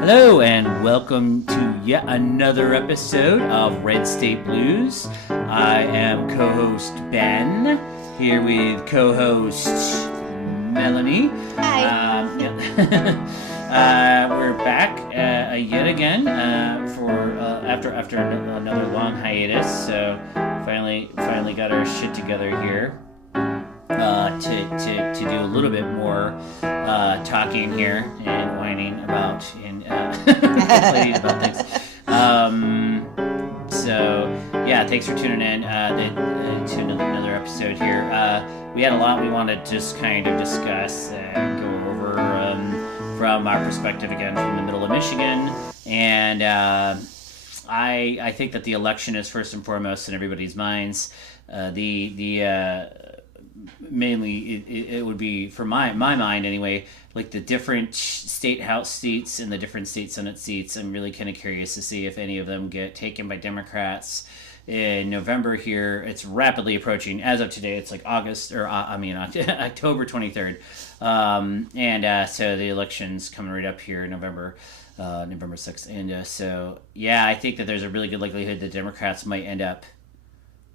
Hello, and welcome to yet another episode of Red State Blues. I am co-host Ben, here with co-host Melanie. Hi. We're back yet again for after another long hiatus. So finally got our shit together here to do a little bit more talking here and whining about and complaining about things. So yeah, thanks for tuning in to another episode here. We had a lot we wanted to just kind of discuss and go over from our perspective again from the middle of Michigan, and I think that the election is first and foremost in everybody's minds. Mainly it would be, for my mind anyway, like the different state house seats and the different state senate seats. I'm really kind of curious to see if any of them get taken by Democrats in November here. It's rapidly approaching. As of today, it's like October 23rd. So the election's coming right up here in November 6th. And so, yeah, I think that there's a really good likelihood that Democrats might end up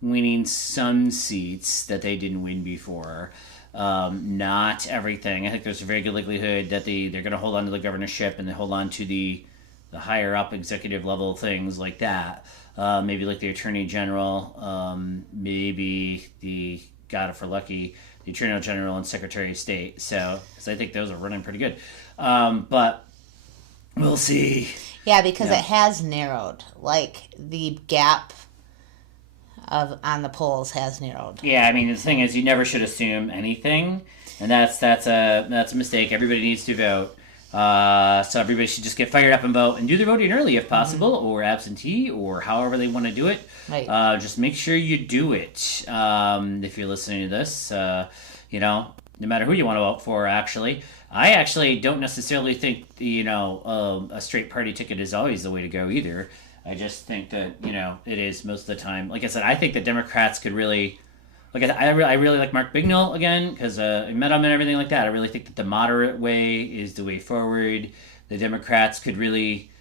winning some seats that they didn't win before. Not everything. I think there's a very good likelihood that they're going to hold on to the governorship and they hold on to the higher up executive level things like that. Maybe like the attorney general, maybe if we're lucky, the attorney general and secretary of state. So I think those are running pretty good. But we'll see. Yeah, because it has narrowed. Like the gap on the polls has narrowed. Yeah, I mean the thing is, you never should assume anything, and that's a mistake. Everybody needs to vote, so everybody should just get fired up and vote and do their voting early if possible, or absentee, or however they want to do it. Right. Just make sure you do it. If you're listening to this, no matter who you want to vote for. Actually, I actually don't necessarily think a straight party ticket is always the way to go either. I just think that, it is most of the time. Like I said, I think that Democrats could really... I really like Mark Bignell again, because I met him and everything like that. I really think that the moderate way is the way forward. The Democrats could really...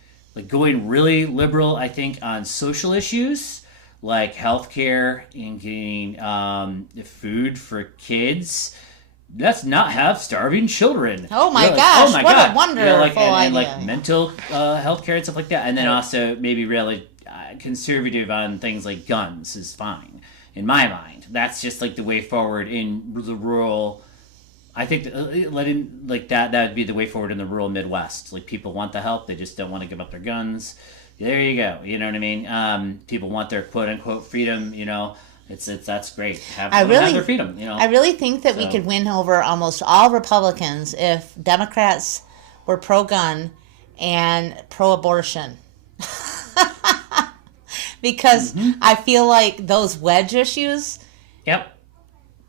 going really liberal, I think, on social issues, like healthcare and getting food for kids. Let's not have starving children. Oh my gosh! What a wonderful idea. And mental health care and stuff like that. And then also maybe really conservative on things like guns is fine in my mind. That's just like the way forward in the rural. I think letting that would be the way forward in the rural Midwest. Like, people want the help, they just don't want to give up their guns. There you go. You know what I mean? People want their quote unquote freedom. That's great. Have their freedom. I really think that we could win over almost all Republicans if Democrats were pro-gun and pro-abortion. Because I feel like those wedge issues. Yep.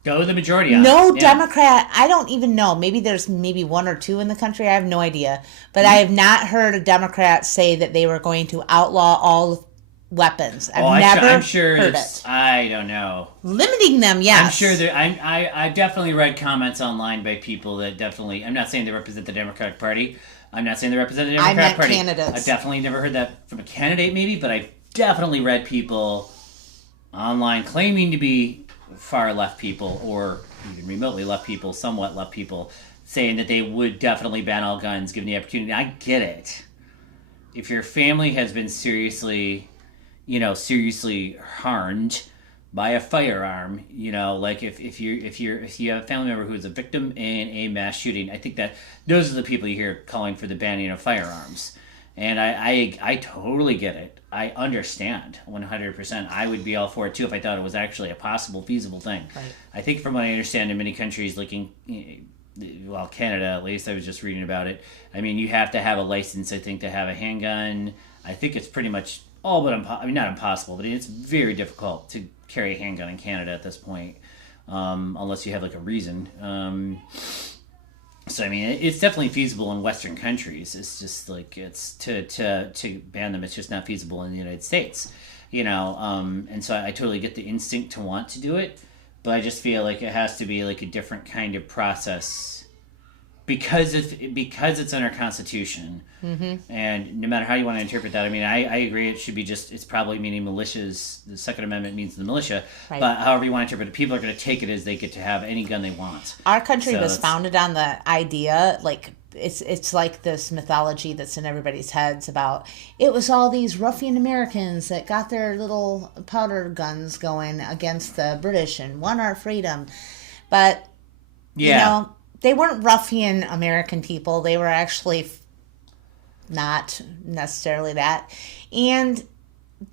Go the majority on. No Democrat. I don't even know. Maybe there's one or two in the country. I have no idea. But I have not heard a Democrat say that they were going to outlaw all weapons. I'm sure heard it. I don't know. Limiting them, yes. I'm sure there. I definitely read comments online by people that definitely. I'm not saying they represent the Democratic Party. I'm not saying they represent the Democratic Party. Candidates. I've definitely never heard that from a candidate, maybe, but I've definitely read people online claiming to be far left people, or even remotely left people, somewhat left people, saying that they would definitely ban all guns given the opportunity. I get it. If your family has been seriously harmed by a firearm, like if you have a family member who is a victim in a mass shooting, I think that those are the people you hear calling for the banning of firearms. And I totally get it. I understand 100%. I would be all for it too if I thought it was actually a possible, feasible thing. Right. I think from what I understand in many countries, Canada at least, I was just reading about it. I mean, you have to have a license, I think, to have a handgun. I think it's pretty much all but not impossible, but it's very difficult to carry a handgun in Canada at this point, unless you have a reason. So I mean, it's definitely feasible in Western countries. It's just it's to ban them. It's just not feasible in the United States, And so I totally get the instinct to want to do it, but I just feel like it has to be a different kind of process because it's in our Constitution, and no matter how you want to interpret that, I mean, I agree. It should be it's probably meaning militias. The Second Amendment means the militia, but however you want to interpret it, people are going to take it as they get to have any gun they want. Our country was founded on the idea, like it's like this mythology that's in everybody's heads about it was all these ruffian Americans that got their little powder guns going against the British and won our freedom, but you know. They weren't ruffian American people. They were actually not necessarily that. And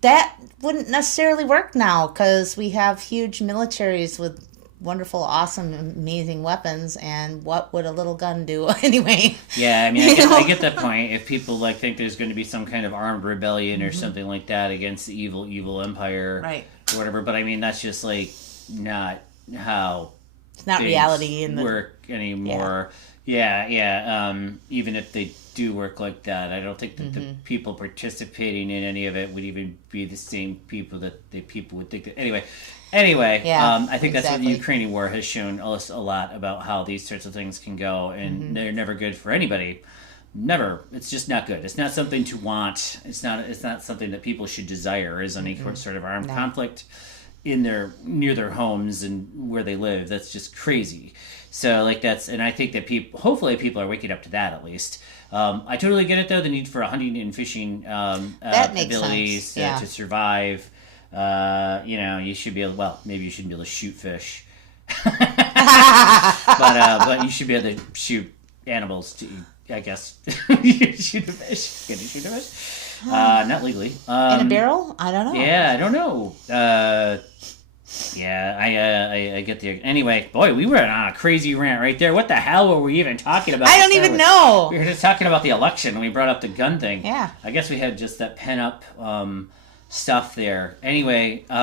that wouldn't necessarily work now because we have huge militaries with wonderful, awesome, amazing weapons. And what would a little gun do anyway? Yeah, I mean, I get that point. If people think there's going to be some kind of armed rebellion or something like that against the evil empire or whatever. But I mean, that's just not how... It's not reality in the work anymore. Yeah. Even if they do work like that, I don't think that the people participating in any of it would even be the same people that the people would think that. Anyway, I think that's what the Ukrainian war has shown us a lot about how these sorts of things can go, and they're never good for anybody. Never. It's just not good. It's not something to want. It's not something that people should desire as any sort of armed conflict near their homes and where they live. That's just crazy. So and I think that hopefully people are waking up to that at least. I totally get it though, the need for hunting and fishing abilities to survive. You should be able, maybe you shouldn't be able to shoot fish. but you should be able to shoot animals to eat, I guess. Shoot a fish. Can you shoot a fish? Not legally. In a barrel? I don't know. Yeah, I don't know. I get the... Anyway, boy, we were on a crazy rant right there. What the hell were we even talking about? I don't even know. We were just talking about the election when we brought up the gun thing. Yeah. I guess we had just that pent-up stuff there. Anyway, so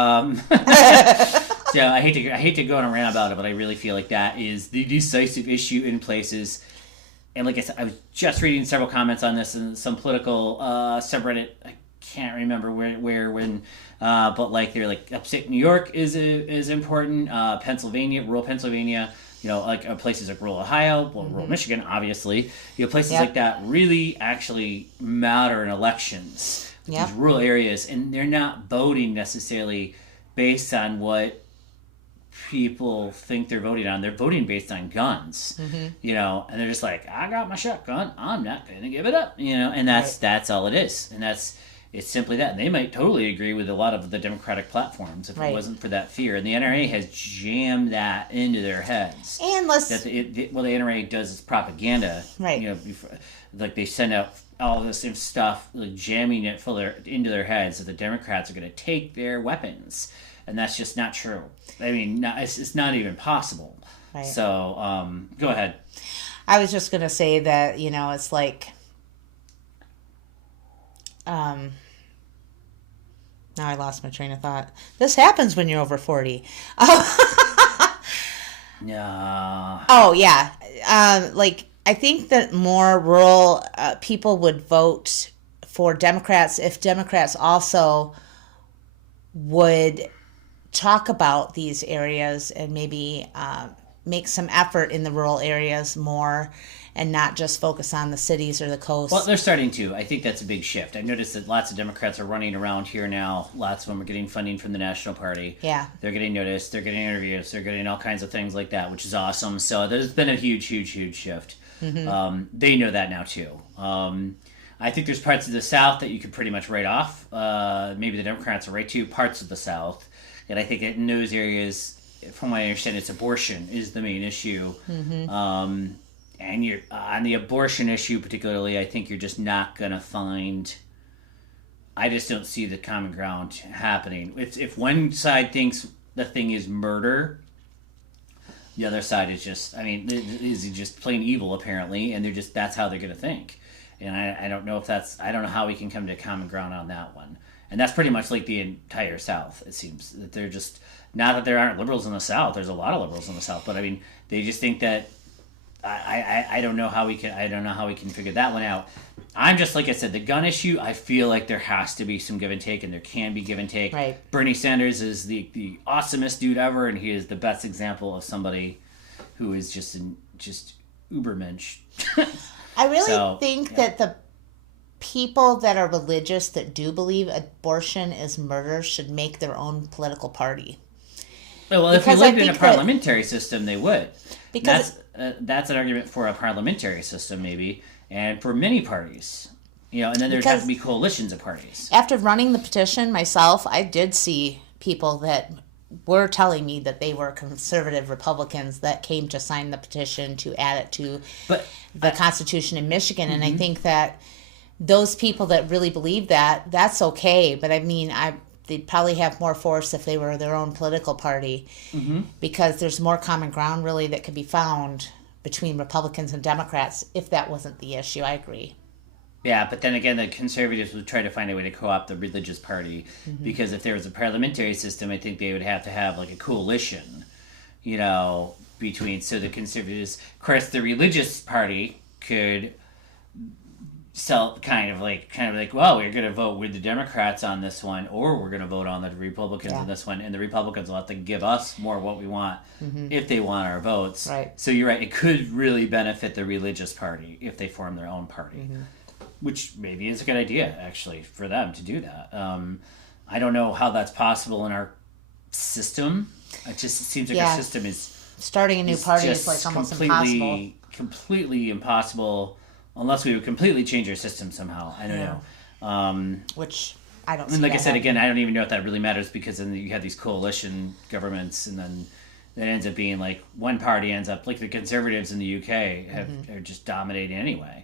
I hate to go on a rant about it, but I really feel like that is the decisive issue in places. And like I said, I was just reading several comments on this in some political subreddit. I can't remember when, but they're upstate New York is important. Pennsylvania, rural Pennsylvania, places like rural Ohio, rural Michigan, obviously. Places like that really actually matter in elections. These rural areas, and they're not voting necessarily based on what people think they're voting on. They're voting based on guns, and they're just like, I got my shotgun, I'm not going to give it up, and that's all it is. And it's simply that. And they might totally agree with a lot of the Democratic platforms if it wasn't for that fear. And the NRA has jammed that into their heads. And the NRA does its propaganda, they send out all this stuff, jamming it into their heads that the Democrats are going to take their weapons. And that's just not true. I mean, it's not even possible. Right. So, go ahead. I was just going to say that, it's like... now I lost my train of thought. This happens when you're over 40. No. Oh, yeah. I think that more rural people would vote for Democrats if Democrats also would talk about these areas and maybe make some effort in the rural areas more and not just focus on the cities or the coast. Well, they're starting to. I think that's a big shift. I've noticed that lots of Democrats are running around here now. Lots of them are getting funding from the National Party. Yeah. They're getting noticed. They're getting interviews. They're getting all kinds of things like that, which is awesome. So there's been a huge, huge, huge shift. Mm-hmm. They know that now, too. I think there's parts of the South that you could pretty much write off. Maybe the Democrats are right, too. Parts of the South. And I think in those areas, from what I understand, it's abortion is the main issue. Mm-hmm. And you're on the abortion issue particularly, I think you're just not going to find... I just don't see the common ground happening. If one side thinks the thing is murder, the other side is just... I mean, is just plain evil, apparently, and that's how they're going to think. And I don't know if that's... I don't know how we can come to common ground on that one. And that's pretty much like the entire South, it seems. That they're just... Not that there aren't liberals in the South. There's a lot of liberals in the South. But, I mean, they just think that... I don't know how we can figure that one out. I'm just, like I said, the gun issue, I feel like there has to be some give and take, and there can be give and take. Right. Bernie Sanders is the awesomest dude ever, and he is the best example of somebody who is just Ubermensch. I really think that the people that are religious that do believe abortion is murder should make their own political party. Well, if we lived in a parliamentary system, they would. Because that's an argument for a parliamentary system, maybe, and for many parties. And then there'd have to be coalitions of parties. After running the petition myself, I did see people that were telling me that they were conservative Republicans that came to sign the petition to add it to the Constitution in Michigan. And I think that those people that really believe that, that's okay. But I mean, they'd probably have more force if they were their own political party, because there's more common ground really that could be found between Republicans and Democrats if that wasn't the issue. I agree. Yeah, but then again, the conservatives would try to find a way to co-opt the religious party, because if there was a parliamentary system, I think they would have to have like a coalition, between, so the conservatives, of course, the religious party could kind of like, well, we're going to vote with the Democrats on this one, or we're going to vote on the Republicans on this one, and the Republicans will have to give us more of what we want if they want our votes. Right. So you're right, it could really benefit the religious party if they form their own party. Which maybe is a good idea, actually, for them to do that. I don't know how that's possible in our system. It just seems like our system is... Starting a new party is like almost impossible. Completely impossible, unless we would completely change our system somehow. I don't know. Which I don't see. And like I said, again, I don't even know if that really matters, because then you have these coalition governments, and then it ends up being like one party ends up... Like the Conservatives in the UK are just dominating anyway.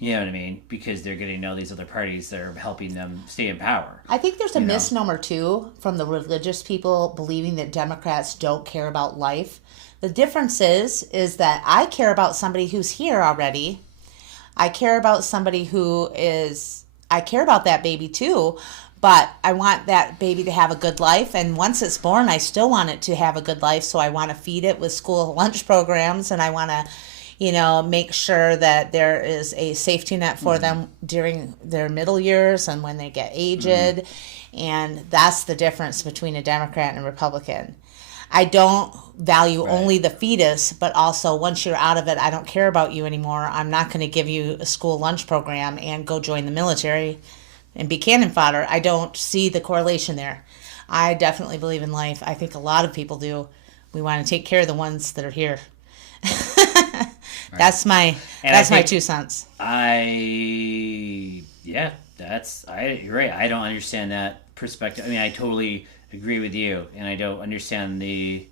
You know what I mean? Because they're getting all these other parties that are helping them stay in power. I think there's a misnomer, too, from the religious people believing that Democrats don't care about life. The difference is that I care about somebody who's here already. I care about somebody I care about that baby, too. But I want that baby to have a good life. And once it's born, I still want it to have a good life. So I want to feed it with school lunch programs, and I want to... make sure that there is a safety net for them during their middle years and when they get aged. And that's the difference between a Democrat and a Republican. I don't value only the fetus, but also once you're out of it, I don't care about you anymore. I'm not going to give you a school lunch program and go join the military and be cannon fodder. I don't see the correlation there. I definitely believe in life. I think a lot of people do. We want to take care of the ones that are here. That's my 2 cents. You're right. I don't understand that perspective. I mean, I totally agree with you, and I don't understand the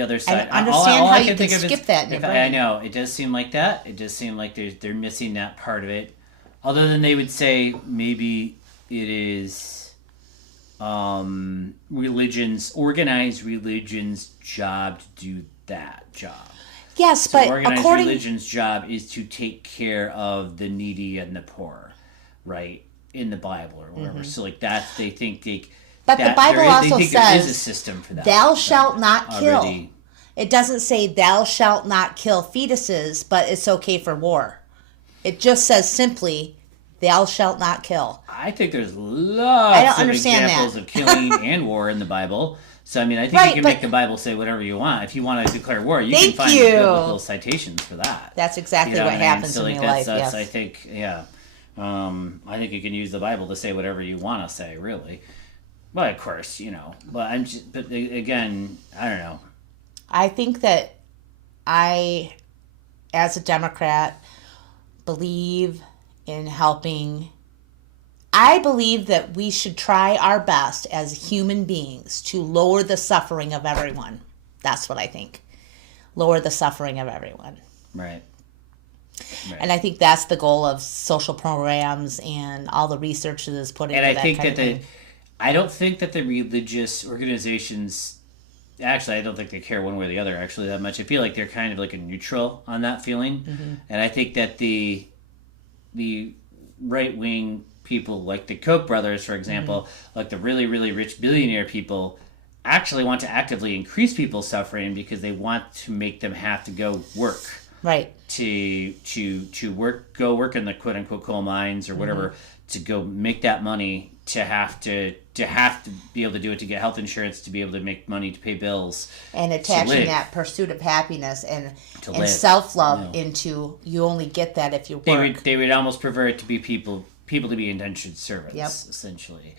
other side. I understand how you can skip that. I know it does seem like that. It does seem like they're missing that part of it. Other than they would say maybe it is organized religion's job to do that job. Yes, so but organized religion's job is to take care of the needy and the poor, right? In the Bible or whatever. So like that, they think But the Bible also says there is a system for that. Thou shalt not kill. It doesn't say thou shalt not kill fetuses, but it's okay for war. It just says simply, thou shalt not kill. I think there's lots of examples of killing and war in the Bible. So, I mean, I think you can make the Bible say whatever you want. If you want to declare war, you can find biblical citations for that. That's exactly what happens in real life, yes. I think, I think you can use the Bible to say whatever you want to say, really. But, of course, but again, I don't know. I think that I, as a Democrat, believe in helping... I believe that we should try our best as human beings to lower the suffering of everyone. That's what I think. Lower the suffering of everyone. Right. And I think that's the goal of social programs and all the research that is put into that. And I think that I don't think that the religious organizations, actually, I don't think they care one way or the other actually that much. I feel like they're kind of like a neutral on that feeling. And I think that the right-wing people like the Koch brothers, for example, like the really, really rich billionaire people, actually want to actively increase people's suffering because they want to make them have to go work right, to work in the quote unquote coal mines or whatever, to go make that money, to have to be able to do it, to get health insurance, to be able to make money, to pay bills, and attaching that pursuit of happiness and self-love into, you only get that if you work. They would almost prefer it to be people to be indentured servants, essentially.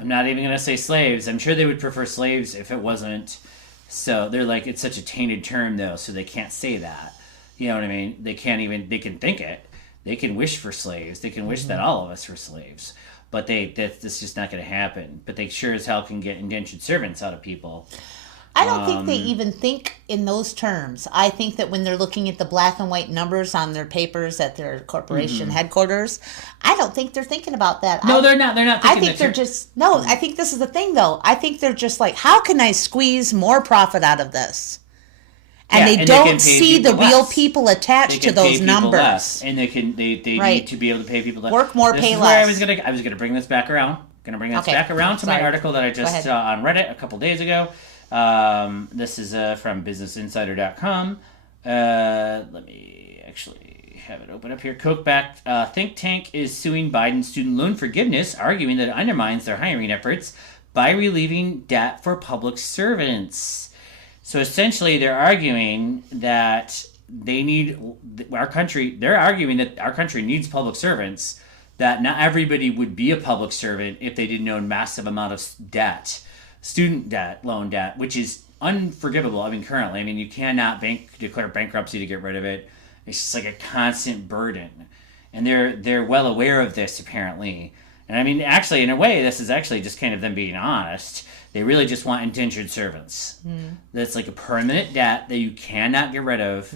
I'm not even going to say slaves. I'm sure they would prefer slaves if it wasn't. So they're like, it's such a tainted term though, so they can't say that. You know what I mean? They can think it. They can wish for slaves. They can wish that all of us were slaves. But that's just not going to happen. But they sure as hell can get indentured servants out of people. I don't think they even think in those terms. I think that when they're looking at the black and white numbers on their papers at their corporation headquarters, I don't think they're thinking about that. No, they're not. They're not thinking I think they're just... No, I think this is the thing, though. I think they're just like, how can I squeeze more profit out of this? And they don't see the real people attached to those numbers. Less, and they need to be able to pay people less. Work more, pay less. I was gonna bring this back around. Back around to my article that I just saw on Reddit a couple days ago. This is from BusinessInsider.com. Let me actually have it open up here. Koch-backed think tank is suing Biden's student loan forgiveness, arguing that it undermines their hiring efforts by relieving debt for public servants. So essentially, they're arguing that our country needs public servants, that not everybody would be a public servant if they didn't own massive amount of debt, student debt, loan debt, which is unforgivable. I mean, currently, you cannot declare bankruptcy to get rid of it. It's just like a constant burden. And they're well aware of this, apparently. And I mean, actually, in a way, this is actually just kind of them being honest. They really just want indentured servants. That's like a permanent debt that you cannot get rid of,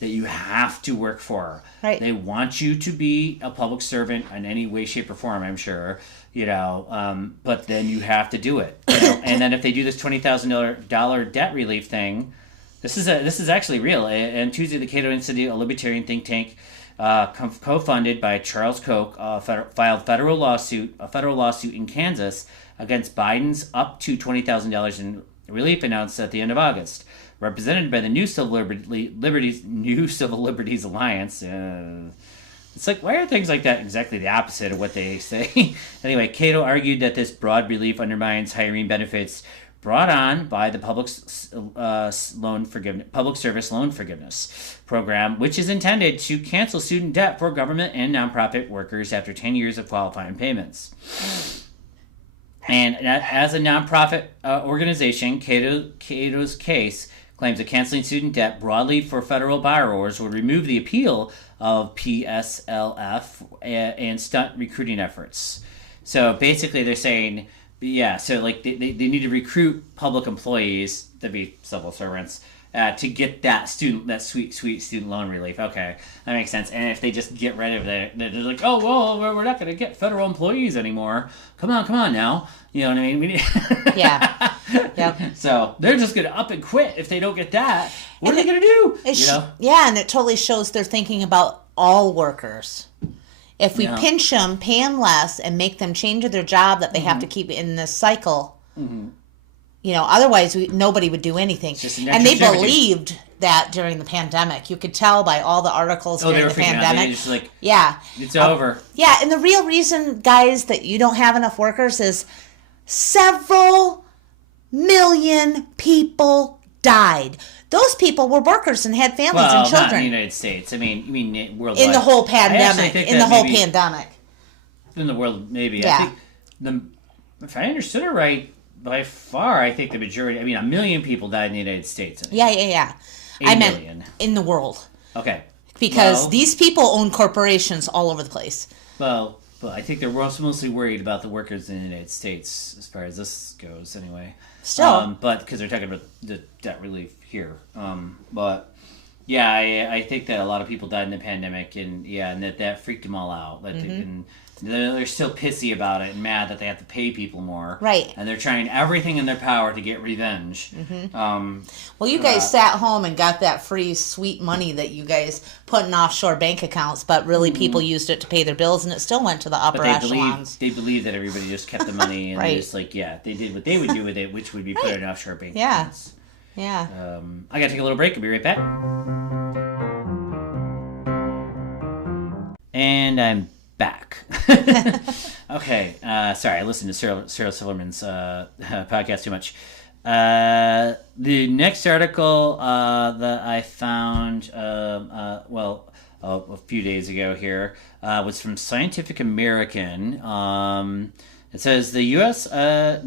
that you have to work for. Right. They want you to be a public servant in any way, shape, or form, I'm sure. But then you have to do it. And then if they do this $20,000 debt relief thing, this is actually real. And Tuesday, the Cato Institute, a libertarian think tank, co-funded by Charles Koch, filed a federal lawsuit in Kansas against Biden's up to $20,000 in relief announced at the end of August. Represented by the New Civil Liberties Alliance. It's like, why are things like that exactly the opposite of what they say? Anyway, Cato argued that this broad relief undermines hiring benefits brought on by the Public Service Loan Forgiveness Program, which is intended to cancel student debt for government and nonprofit workers after 10 years of qualifying payments. And as a nonprofit organization, Cato's case claims that canceling student debt broadly for federal borrowers would remove the appeal of PSLF and stunt recruiting efforts. So basically they're saying, so like they need to recruit public employees to be civil servants to get that sweet student loan relief. Okay, that makes sense. And if they just get rid of it, they're like, oh, well, we're not going to get federal employees anymore. Come on now. You know what I mean? Yeah. Yep. So they're just going to up and quit if they don't get that. What are they going to do? Yeah, and it totally shows they're thinking about all workers. If we pinch them, pay them less, and make them change their job that they have to keep in this cycle, otherwise nobody would do anything. And they believed that during the pandemic. You could tell by all the articles during the pandemic. Just like, it's over. Yeah, and the real reason, guys, that you don't have enough workers is several million people died. Those people were workers and had families and children. Not in the United States. I mean, you mean worldwide. In the whole pandemic. In the world, maybe. Yeah. I think if I understood it right, by far, I think the majority, 1 million people died in the United States. Yeah. I meant in the world. Okay. Because these people own corporations all over the place. Well, I think they're mostly worried about the workers in the United States, as far as this goes, anyway. Still. But because they're talking about the debt relief here. But yeah, I think that a lot of people died in the pandemic, and that freaked them all out. And they're still pissy about it and mad that they have to pay people more. Right. And they're trying everything in their power to get revenge. Well, you guys sat home and got that free, sweet money that you guys put in offshore bank accounts, but really people used it to pay their bills, and it still went to the upper echelons. They believe that everybody just kept the money, and just they did what they would do with it, which would be put in offshore bank accounts. Yeah. I got to take a little break. I'll be right back. And I'm back. Okay. Sorry, I listened to Sarah Silverman's podcast too much. The next article that I found, a few days ago here, was from Scientific American. It says the U.S.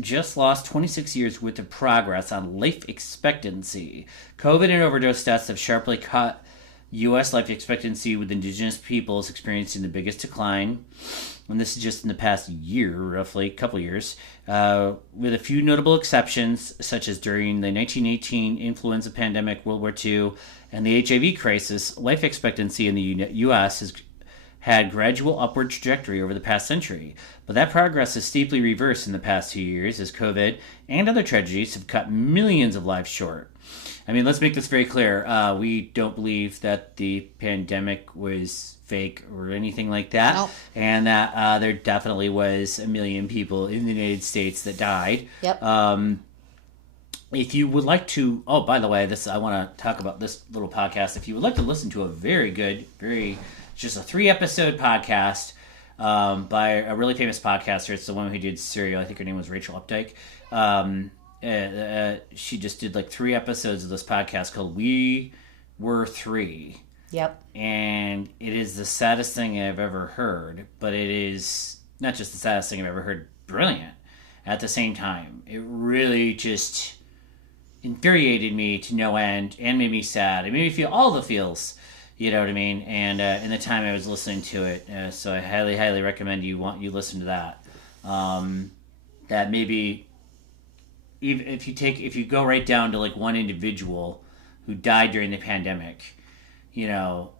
Just lost 26 years worth of progress on life expectancy. COVID and overdose deaths have sharply cut U.S. life expectancy, with indigenous peoples experiencing the biggest decline. And this is just in the past year, roughly, couple years, with a few notable exceptions, such as during the 1918 influenza pandemic, World War II, and the HIV crisis. Life expectancy in the U.S. has had gradual upward trajectory over the past century, but that progress is steeply reversed in the past 2 years as COVID and other tragedies have cut millions of lives short. I mean, let's make this very clear. We don't believe that the pandemic was fake or anything like that. Nope. And that there definitely was 1 million people in the United States that died. Yep. If you would like to, oh, by the way, I want to talk about this little podcast. If you would like to listen to a very good, just a 3-episode podcast by a really famous podcaster. It's the one who did Serial. I think her name was Rachel Updike. She just did like 3 episodes of this podcast called We Were Three. Yep. And it is the saddest thing I've ever heard, but it is not just the saddest thing I've ever heard, brilliant at the same time. It really just infuriated me to no end and made me sad. It made me feel all the feels, you know what I mean? And in the time I was listening to it, so I highly, highly recommend you listen to that. That maybe even if you go right down to like one individual who died during the pandemic, you know,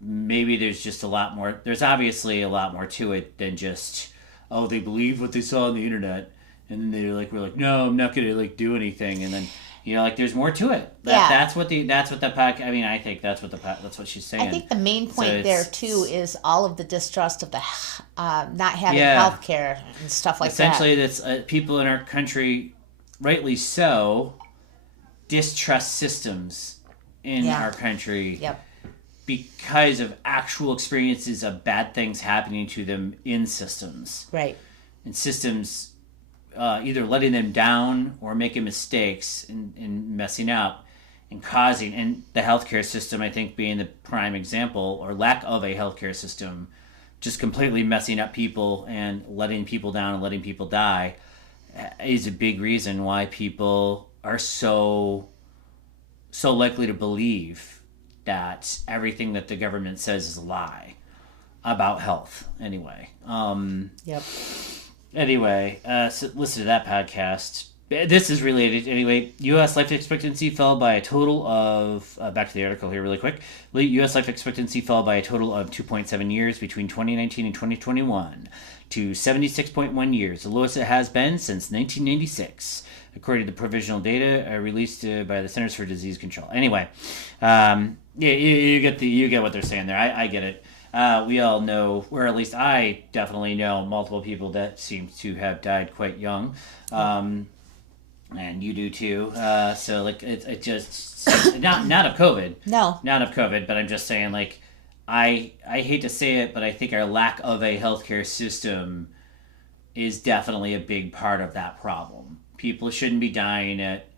maybe there's just a lot more. There's obviously a lot more to it than just, oh, they believe what they saw on the internet, and then we're like, no, I'm not gonna like do anything, and then, you know, like there's more to it. That's what the podcast. I mean, I think that's what she's saying. I think the main point there too is all of the distrust of the not having health care and stuff like Essentially, that. Essentially, that's people in our country, rightly so, distrust systems in our country. Yep. Because of actual experiences of bad things happening to them in systems. Right. And systems either letting them down or making mistakes and messing up and causing, and the healthcare system, I think, being the prime example, or lack of a healthcare system, just completely messing up people and letting people down and letting people die, is a big reason why people are so likely to believe that everything that the government says is a lie about health. Anyway. Yep. Anyway, so listen to that podcast. This is related. Anyway, U.S. life expectancy fell by a total of, back to the article here really quick. U.S. life expectancy fell by a total of 2.7 years between 2019 and 2021 to 76.1 years, the lowest it has been since 1996, according to the provisional data released by the Centers for Disease Control. Anyway, you get what they're saying there. I get it. We all know, or at least I definitely know, multiple people that seem to have died quite young, and you do too. So like it just not of COVID. No, not of COVID, but I'm just saying, like, I hate to say it, but I think our lack of a healthcare system is definitely a big part of that problem. People shouldn't be dying at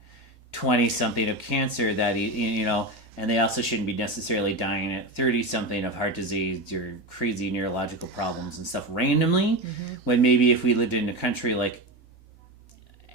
20-something of cancer that, you know, and they also shouldn't be necessarily dying at 30-something of heart disease or crazy neurological problems and stuff randomly, when maybe if we lived in a country like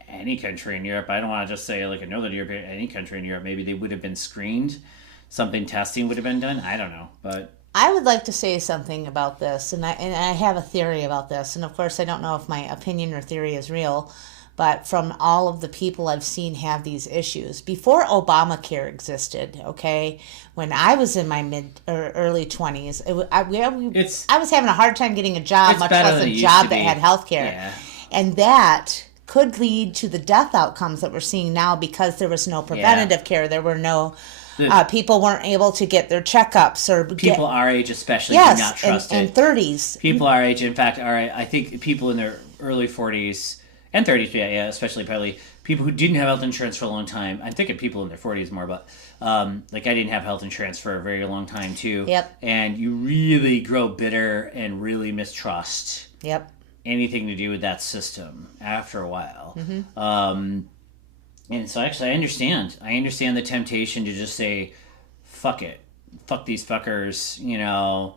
any country in Europe, I don't want to just say like another Europe, any country in Europe, maybe they would have been screened, testing would have been done. I don't know, but I would like to say something about this, and I have a theory about this, and of course I don't know if my opinion or theory is real, but from all of the people I've seen have these issues. Before Obamacare existed, okay, when I was in my mid or early 20s, I was having a hard time getting a job, much less a job that had health care. Yeah. And that could lead to the death outcomes that we're seeing now because there was no preventative care. There were no... people weren't able to get their checkups or people our age especially do not trust and 30s. People our age, in fact, I think people in their early 40s and 30s, especially probably people who didn't have health insurance for a long time. I'm thinking people in their 40s more, but like I didn't have health insurance for a very long time too. Yep. And you really grow bitter and really mistrust. Yep. Anything to do with that system after a while. Mm-hmm. And so actually I understand the temptation to just say, fuck it, fuck these fuckers, you know,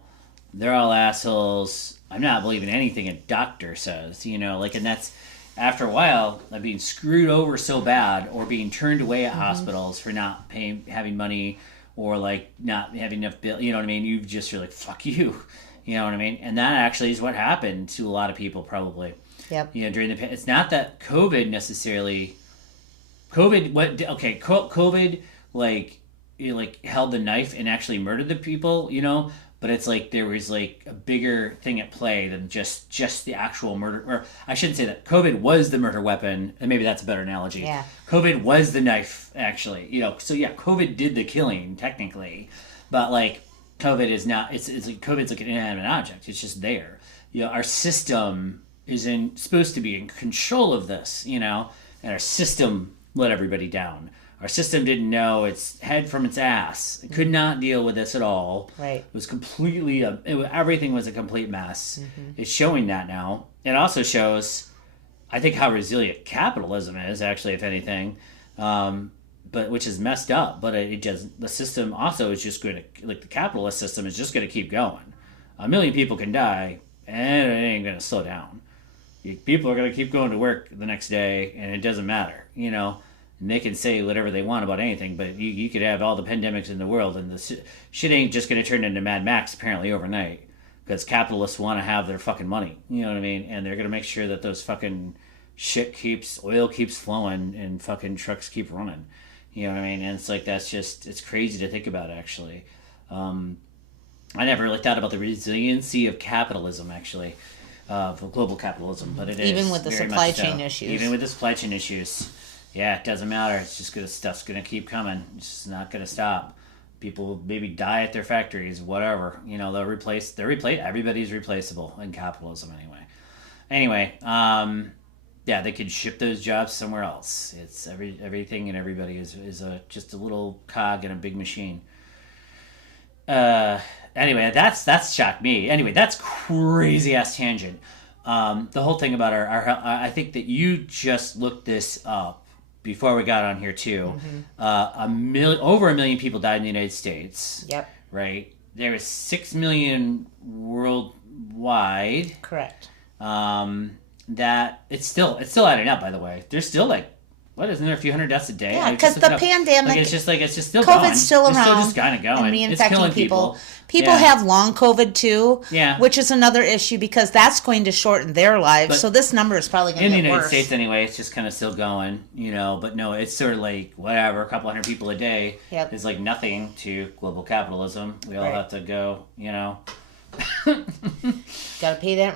they're all assholes, I'm not believing anything a doctor says, you know, like, and that's after a while of being screwed over so bad or being turned away at hospitals for not having money or like not having enough bill, you know what I mean, you're like, fuck you. You know what I mean? And that actually is what happened to a lot of people probably. Yep. You know, during it's not that COVID necessarily. COVID like it like held the knife and actually murdered the people. You know, but it's like there was like a bigger thing at play than just the actual murder. Or I shouldn't say that. COVID was the murder weapon, and maybe that's a better analogy. Yeah. COVID was the knife, actually. You know, so yeah, COVID did the killing technically, but like. COVID is not. It's like COVID's like an inanimate object. It's just there. You know, our system supposed to be in control of this. You know, and our system let everybody down. Our system didn't know its head from its ass. It could not deal with this at all. Right. It was completely. Everything was a complete mess. It's showing that now. It also shows, I think, how resilient capitalism is. Actually, if anything. But which is messed up, but the system also is just going to, like the capitalist system is just going to keep going. 1 million people can die and it ain't going to slow down. People are going to keep going to work the next day and it doesn't matter, you know, and they can say whatever they want about anything, but you could have all the pandemics in the world and the shit ain't just going to turn into Mad Max apparently overnight because capitalists want to have their fucking money, you know what I mean? And they're going to make sure that those fucking oil keeps flowing and fucking trucks keep running. You know what I mean? And it's like, it's crazy to think about, actually. I never really thought about the resiliency of capitalism, actually, of global capitalism, but it is. Even with the supply chain issues. Even with the supply chain issues. Yeah, it doesn't matter. It's just stuff's going to keep coming. It's just not going to stop. People will maybe die at their factories, whatever. You know, everybody's replaceable in capitalism anyway. Yeah, they could ship those jobs somewhere else. It's everything and everybody is just a little cog in a big machine. Anyway, that's shocked me. Anyway, that's crazy ass tangent. The whole thing about our I think that you just looked this up before we got on here too. Over 1 million people died in the United States. Yep. Right. There was 6 million worldwide. Correct. That it's still adding up, by the way. There's still like, what, isn't there a few hundred deaths a day? Yeah, because the pandemic, like, it's just still COVID's going. still around. It's still just kind of going. And it's killing people. People have long COVID too, which is another issue because that's going to shorten their lives. But so this number is probably going to get worse. In the United States anyway, it's just kind of still going, you know. But no, it's sort of like whatever, a couple hundred people a day is like nothing to global capitalism. We all have to go, you know. Gotta pay that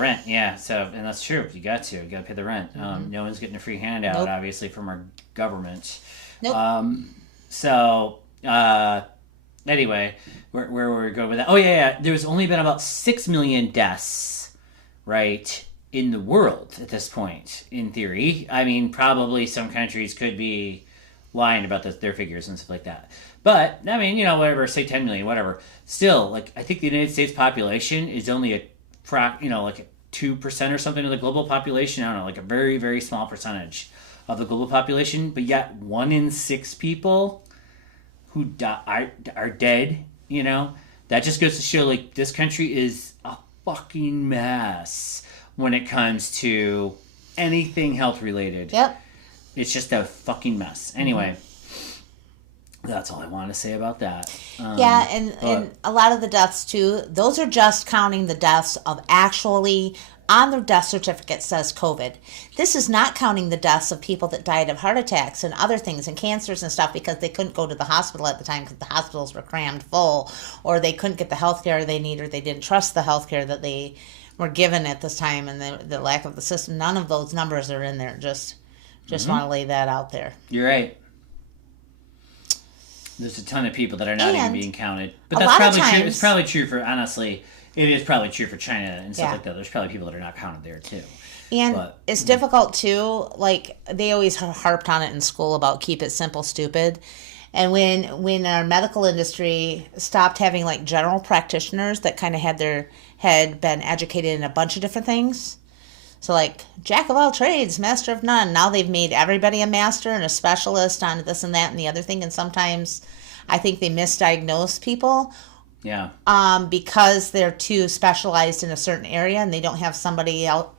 rent. Yeah. So, and that's true. You got to pay the rent. No one's getting a free handout, obviously, from our government. Nope. So, anyway, where were we going with that? Oh yeah. There's only been about 6 million deaths, right, in the world at this point. In theory, I mean, probably some countries could be lying about their figures and stuff like that. But, I mean, you know, whatever, say 10 million, whatever. Still, like, I think the United States population is only like 2% or something of the global population. I don't know, like a very, very small percentage of the global population. But yet, 1 in 6 people who are dead, you know? That just goes to show, like, this country is a fucking mess when it comes to anything health-related. Yep. It's just a fucking mess. Anyway. That's all I want to say about that. And a lot of the deaths, too, those are just counting the deaths of actually, on their death certificate says COVID. This is not counting the deaths of people that died of heart attacks and other things and cancers and stuff because they couldn't go to the hospital at the time because the hospitals were crammed full or they couldn't get the health care they need or they didn't trust the health care that they were given at this time and the lack of the system. None of those numbers are in there. Just want to lay that out there. You're right. There's a ton of people that are not even being counted. But that's probably true. It's probably true for, honestly, it is probably true for China and stuff like that. There's probably people that are not counted there too. And it's difficult too. Like they always harped on it in school about keep it simple, stupid. And when our medical industry stopped having like general practitioners that kind of had been educated in a bunch of different things. So like jack of all trades, master of none. Now they've made everybody a master and a specialist on this and that and the other thing. And sometimes I think they misdiagnose people. Yeah. Because they're too specialized in a certain area and they don't have somebody out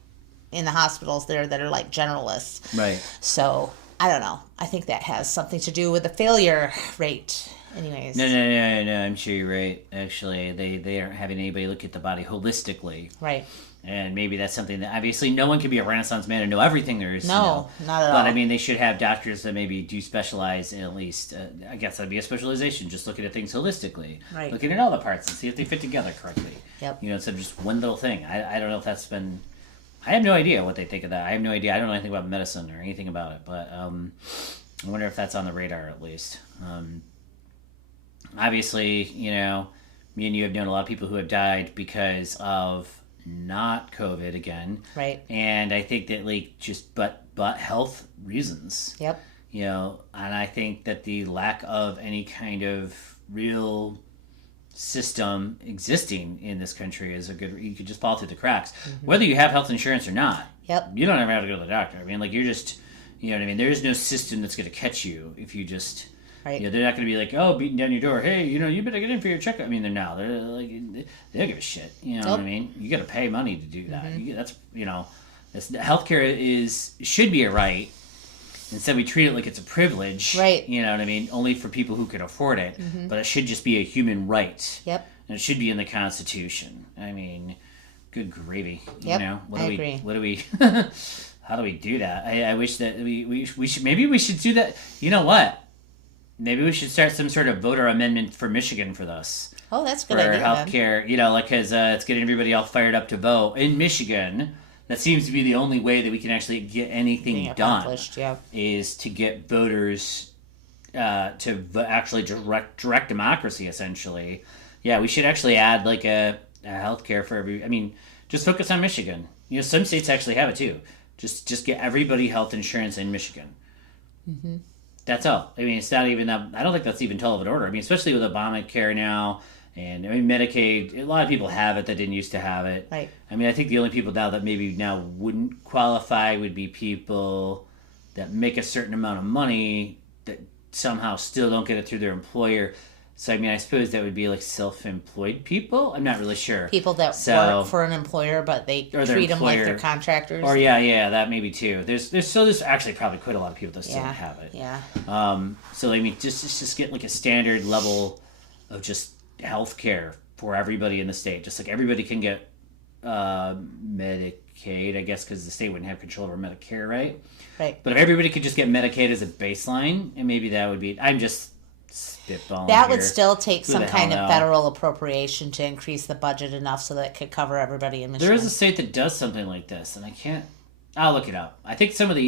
in the hospitals there that are like generalists. Right. So I don't know. I think that has something to do with the failure rate. Anyways. No. I'm sure you're right. Actually, they aren't having anybody look at the body holistically. Right. And maybe that's something that obviously no one can be a Renaissance man and know everything there is to know. Not at all. But I mean, they should have doctors that maybe do specialize in at least, I guess that'd be a specialization, just looking at things holistically. Right. Looking at all the parts and see if they fit together correctly. Yep. Instead of just one little thing. I don't know if that's been... I have no idea what they think of that. I have no idea. I don't know anything about medicine or anything about it. But I wonder if that's on the radar at least. Obviously, me and you have known a lot of people who have died because of not COVID again. Right. And I think that but health reasons. Yep. And I think that the lack of any kind of real system existing in this country is you could just fall through the cracks. Mm-hmm. Whether you have health insurance or not. Yep. You don't ever have to go to the doctor. I mean, like you're just, you know what I mean? There is no system that's going to catch you if you just... Right. They're not going to be like, oh, beating down your door. Hey, you better get in for your checkup. I mean, they're like, they don't give a shit. You know what I mean? You got to pay money to do that. Mm-hmm. Healthcare should be a right. Instead, we treat it like it's a privilege. Right. You know what I mean? Only for people who can afford it. Mm-hmm. But it should just be a human right. Yep. And it should be in the Constitution. I mean, good gravy. Yep. I agree. What do we? How do we do that? I wish that we should. Maybe we should do that. You know what? Maybe we should start some sort of voter amendment for Michigan for this. Oh, that's a good idea. For healthcare, because it's getting everybody all fired up to vote in Michigan. That seems to be the only way that we can actually get anything done. Yeah. Is to get voters to actually direct democracy. Essentially, yeah, we should actually add like a healthcare for every. I mean, just focus on Michigan. Some states actually have it too. Just get everybody health insurance in Michigan. Mm-hmm. That's all. I mean, it's not even that. I don't think that's even tall of an order. I mean, especially with Obamacare now, and Medicaid. A lot of people have it that didn't used to have it. Right. I mean, I think the only people now that maybe now wouldn't qualify would be people that make a certain amount of money that somehow still don't get it through their employer. So, I mean, I suppose that would be like self-employed people. I'm not really sure. People that work for an employer, but they treat them like they're contractors. Or yeah, that maybe too. There's actually probably quite a lot of people that still have it. Yeah. So I mean, just get like a standard level of just health care for everybody in the state. Just like everybody can get Medicaid, I guess, because the state wouldn't have control over Medicare, right? Right. But if everybody could just get Medicaid as a baseline, and maybe that would be. I'm just spitballing. That here. would still take some kind of federal appropriation to increase the budget enough so that it could cover everybody in Michigan. There is a state that does something like this, and I can't. I'll look it up. I think some of the an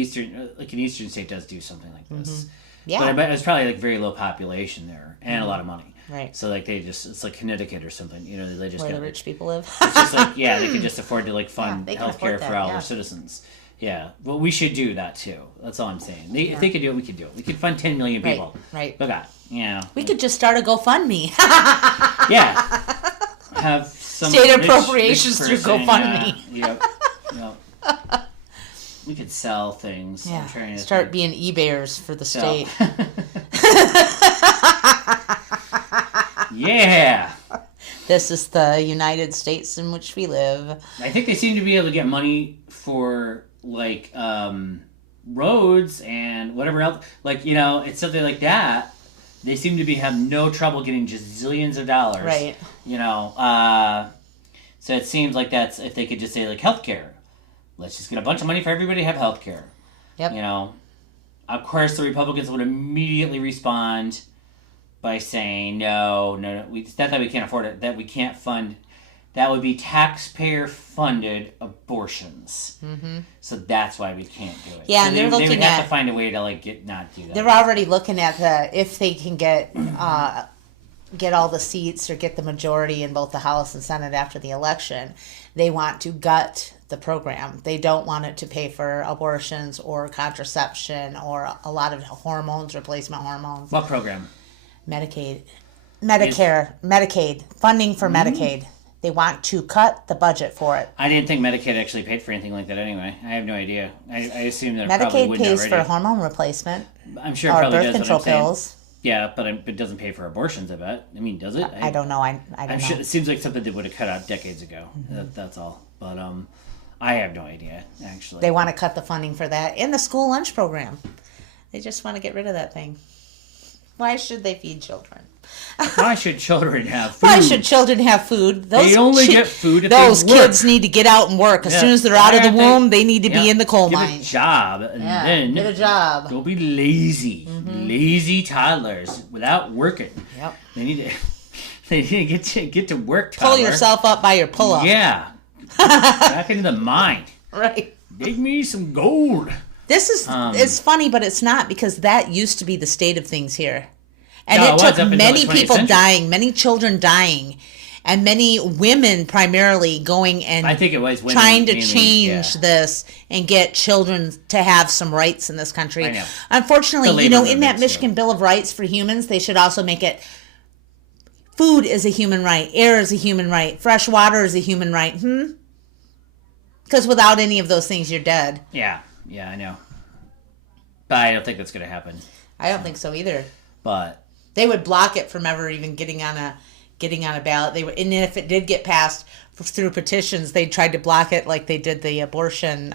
eastern state does do something like this. Mm-hmm. Yeah, but it's probably like very low population there and a lot of money. Right. So like it's like Connecticut or something. They just where the rich people live. It's just like they can just afford to like fund healthcare for all their citizens. Yeah, well, we should do that too. That's all I'm saying. If they could do it, we could do it. We could fund 10 million people. Right. Look at we could just start a GoFundMe. Yeah. Have some state appropriations through GoFundMe. Yep. We could sell things. Yeah. Start being eBayers for the state. Yeah. This is the United States in which we live. I think they seem to be able to get money for like roads and whatever else. Like, it's something like that. They seem to have no trouble getting just zillions of dollars. Right. So it seems like that's if they could just say like healthcare. Let's just get a bunch of money for everybody to have healthcare. Yep. Of course the Republicans would immediately respond by saying no. It's not that we can't afford it. That we can't fund. That would be taxpayer-funded abortions. Mm-hmm. So that's why we can't do it. Yeah, so and they would have to find a way to not do that. They're already looking at if they can get get all the seats or get the majority in both the House and Senate after the election, they want to gut the program. They don't want it to pay for abortions or contraception or a lot of hormones, replacement hormones. What program? Medicaid, Medicaid, funding for Medicaid. They want to cut the budget for it. I didn't think Medicaid actually paid for anything like that anyway. I have no idea. I assume that Medicaid probably pays already. For hormone replacement. I'm sure it probably birth control pills. Yeah, but it doesn't pay for abortions, I bet. I mean, does it? I don't know. I don't know. Sure it seems like something they would have cut out decades ago. That's all. But I have no idea, actually. They want to cut the funding for that in the school lunch program. They just want to get rid of that thing. Why should they feed children? Why should children have food? Why should children have food? They only get food if those they work. Kids need to get out and work. As soon as they're out of the womb, they need to be in the coal mine. Get a job. And then get a job. Go be lazy. Lazy toddlers without working. Yep. They need to get to work, toddler. Pull yourself up by your pull-up. Yeah. Back into the mine. Right. Make me some gold. This is it's funny, but it's not, because that used to be the state of things here. And it took many people dying, many children dying, and many women primarily going and I think it was women trying to change this and get children to have some rights in this country. I know. Unfortunately, in that Michigan Bill of Rights for humans, they should also make it food is a human right, air is a human right, fresh water is a human right. Because without any of those things, you're dead. Yeah, I know. But I don't think that's going to happen. I don't think so either. But they would block it from ever even getting on a ballot. They would, and if it did get passed through petitions, they tried to block it like they did the abortion.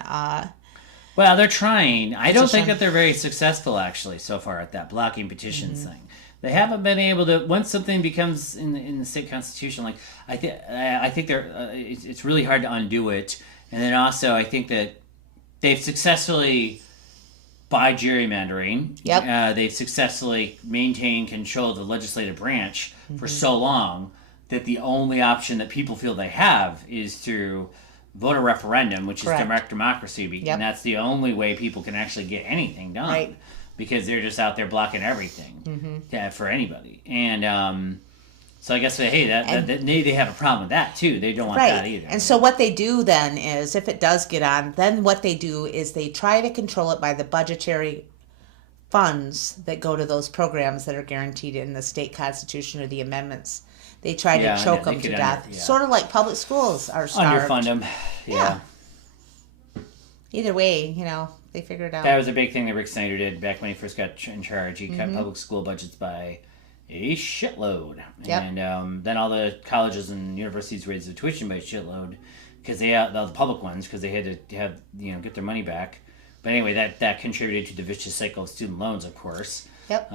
Well, they're trying. I don't think that they're very successful actually so far at that blocking petitions thing. They haven't been able to. Once something becomes in the state constitution, like I think they're. It's really hard to undo it. And then also, I think that they've successfully, by gerrymandering, they've successfully maintained control of the legislative branch for so long that the only option that people feel they have is through vote a referendum, which is direct democracy, and that's the only way people can actually get anything done. Right. Because they're just out there blocking everything for anybody. And so I guess, hey, they have a problem with that, too. They don't want that either. And so what they do then is, if it does get on, then what they do is they try to control it by the budgetary funds that go to those programs that are guaranteed in the state constitution or the amendments. They try to choke them to death. Sort of like public schools are starved. Underfund them. Yeah. Either way, they figure it out. That was a big thing that Rick Snyder did back when he first got in charge. He cut public school budgets by a shitload. Yep. And then all the colleges and universities raised the tuition by a shitload, because the public ones, because they had to have get their money back. But anyway, that contributed to the vicious cycle of student loans, of course. Yep.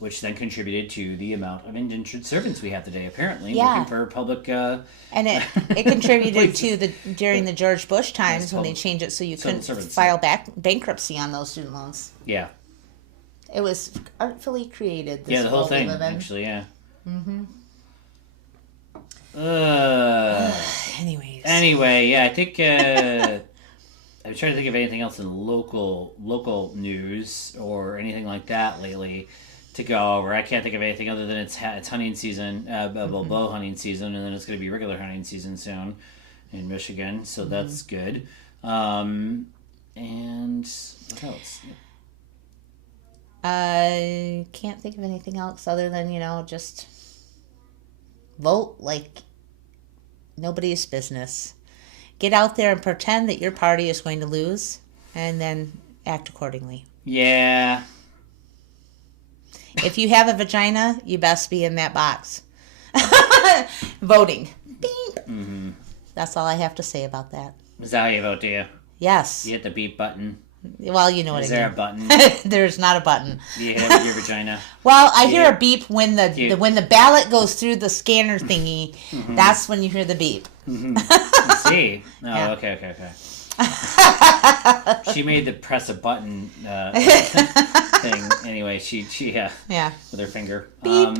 Which then contributed to the amount of indentured servants we have today, apparently, looking for public. And it contributed to during the George Bush times when they changed it so you couldn't file bankruptcy on those student loans. Yeah. It was artfully created. The whole thing, actually, yeah. Anyway, yeah, I think I'm trying to think of anything else in local news or anything like that lately to go over. I can't think of anything other than it's hunting season, bow hunting season, and then it's going to be regular hunting season soon in Michigan, so that's good. And what else? I can't think of anything else other than, just vote like nobody's business. Get out there and pretend that your party is going to lose, and then act accordingly. Yeah. If you have a vagina, you best be in that box. Voting. Beep. That's all I have to say about that. Is that how you vote, do you? Yes. You hit the beep button. Well, you know what I mean. Is there a button? There's not a button. Do you hit your vagina? Well, I hear a beep when when the ballot goes through the scanner thingy. That's when you hear the beep. See? Oh, yeah. Okay. She made the press a button thing. Anyway, she with her finger. Beep. All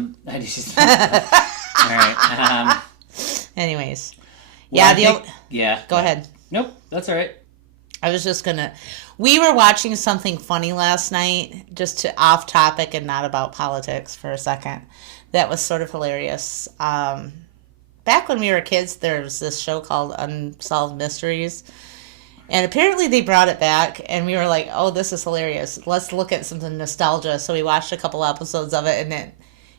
right. Anyways. Well, Go ahead. Nope, that's all right. I was just we were watching something funny last night, just off topic and not about politics for a second. that was sort of hilarious. Back when we were kids, there was this show called Unsolved Mysteries. And apparently they brought it back, and we were like, oh, this is hilarious. Let's look at something nostalgia. So we watched a couple episodes of it, and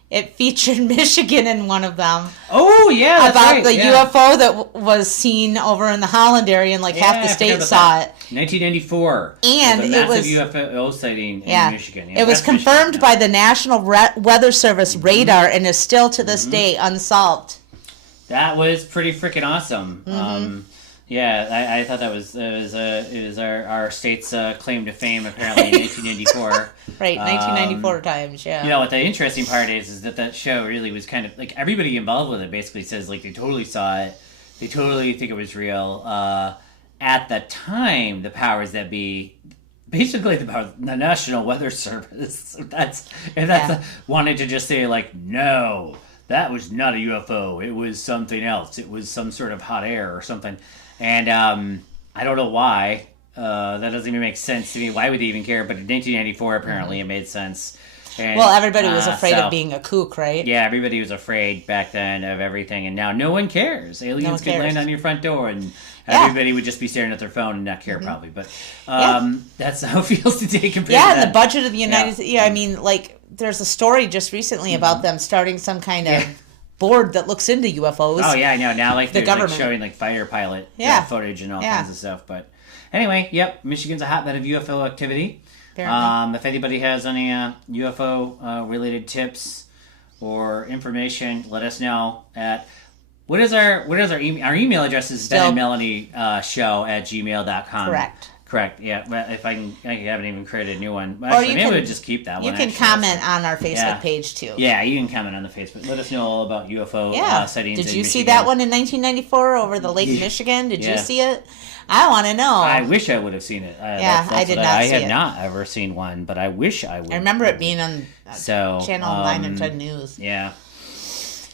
it featured Michigan in one of them. Oh, yeah, that's about right. the UFO that was seen over in the Holland area, and like half the state saw it. 1994. And it was a massive UFO sighting in Michigan. Yeah, it was confirmed by the National Weather Service radar, and is still to this day unsolved. That was pretty freaking awesome. I thought that was it was our state's claim to fame apparently in 1994. Right, 1994 times, yeah. You know what the interesting part is that show really was kind of like everybody involved with it basically says like they totally saw it, they totally think it was real. At the time, the powers that be, basically the National Weather Service, wanted to just say like no. That was not a UFO. It was something else. It was some sort of hot air or something. And I don't know why. That doesn't even make sense to me. Why would they even care? But in 1994, apparently, it made sense. And, well, everybody was afraid of being a kook, right? Yeah, everybody was afraid back then of everything. And now no one cares. Aliens could land on your front door and everybody would just be staring at their phone and not care probably. But that's how it feels today compared to that. And the budget of the United States. Yeah, I mean, like, there's a story just recently about them starting some kind of board that looks into UFOs. Oh, yeah, I know. Now, like, they're like, showing, like, fighter pilot footage and all kinds of stuff. But anyway, Michigan's a hotbed of UFO activity. If anybody has any UFO-related tips or information, let us know at... What is our email? Our email address is benandmelanie@gmail.com. Correct. Yeah, but if I haven't even created a new one. But actually, maybe we'll just keep that one. You can comment on our Facebook page too. Yeah, you can comment on the Facebook. Let us know all about UFO sightings. Did you see that one in 1994 over the Lake Michigan? Did you see it? I want to know. I wish I would have seen it. I did not see it. I had not ever seen one, but I wish I would. I remember it being on Channel 9 and 10 News. Yeah.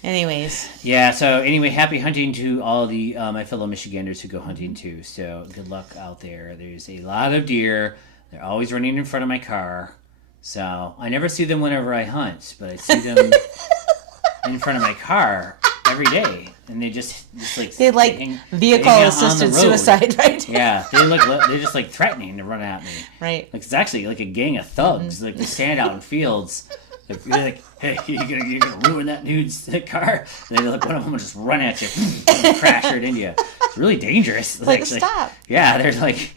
Anyways. Yeah, so anyway, happy hunting to all the my fellow Michiganders who go hunting too. So good luck out there. There's a lot of deer. They're always running in front of my car. So I never see them whenever I hunt, but I see them in front of my car every day. And they just like... They like vehicle-assisted suicide, right? Yeah, they're just like threatening to run at me. Right. Like it's actually like a gang of thugs. Like they stand out in fields. They're like, hey, you're gonna ruin that dude's car. And then like one of them will just run at you and crash right into you. It's really dangerous. Like stop. Yeah, they're like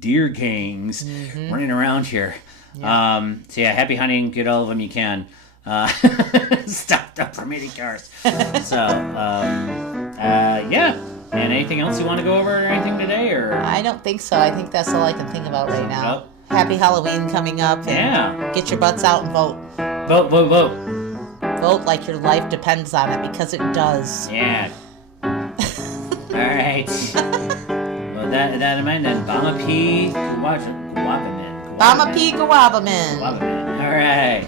deer gangs running around here. Yeah. So yeah, happy hunting. Get all of them you can. Stopped up from 80 cars. So yeah. And anything else you want to go over or anything today? Or I don't think so. I think that's all I can think about right now. Nope. Happy Halloween coming up. And get your butts out and vote. Vote, vote, vote. Vote like your life depends on it, because it does. Yeah. All right. Well, that in mind then. Bama P. Guabamin. Bama P. Guabamin. All right.